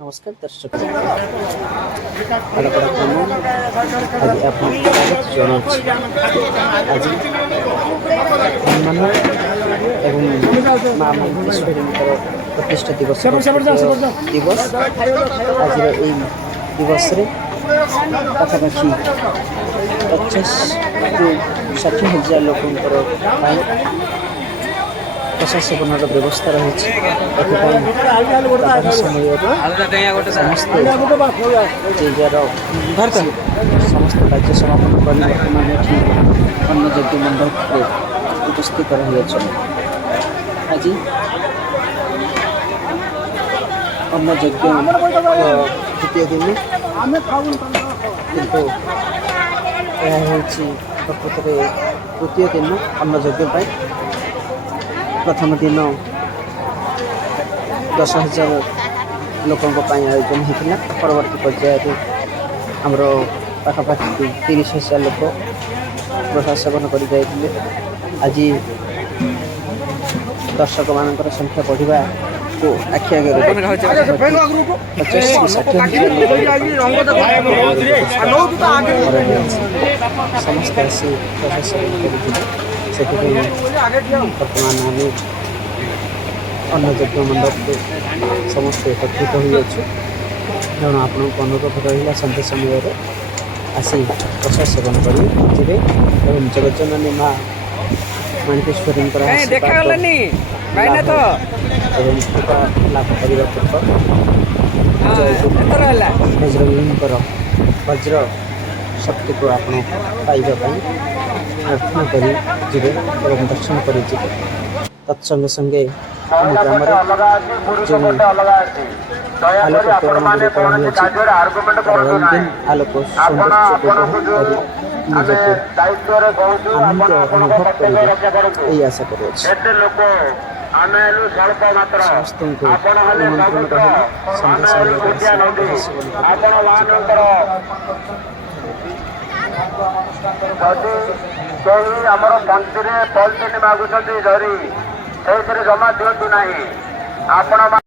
नमस्कार दर्शक आज आप आज हनुमान एवं माँ मंगेश्वरी प्रतिष्ठा दिवस दिवस आज दिवस पाखापाखि 50 ରୁ 60 हज़ार लोकंर प्रशासन व्यवस्था रही समय समस्त समस्त कार्य समापन कर अन्न यज्ञ मंडप उपस्थित रही आज अन्न यज्ञ द्वितीय दिन किंतु प्रकृत में तृतीय दिन अन्न यज्ञ प्रथम दिन 10,000 लोकों आयोजन होता परवर्ती पर्यायर आमर पाखापाखि 30,000 लोक प्रसाद सेवन कर आज दर्शक मान संख्या बढ़ा को आखि आगे 50 समस्त आसी प्रसाद सेवन वर्तमान आम अन्न यज्ञ मंडप समस्त एकत्रित हो तेणु आपको अनुरोध रहा सन्ध्या समय आसी प्रसाद सेवन करेंगे एवं जगज्जननी माँ माणिकेश्वरी एवं कृपा लाभ करने बजरंगीर वज्र शक्ति को आप पाइबा प्रार्थना करी जीवे एवं दर्शन करी जीवे तत्संगे संगे आम ग्राम आलोक तोरण रंगीन आलोक सौंदर्य निजको आनंद अनुभव कर आशा करुँ समस्त निमंत्रण कहीं आमर पंक्ति पॉलिथिन मागुंट धरी से जमा दिंतु ना आपण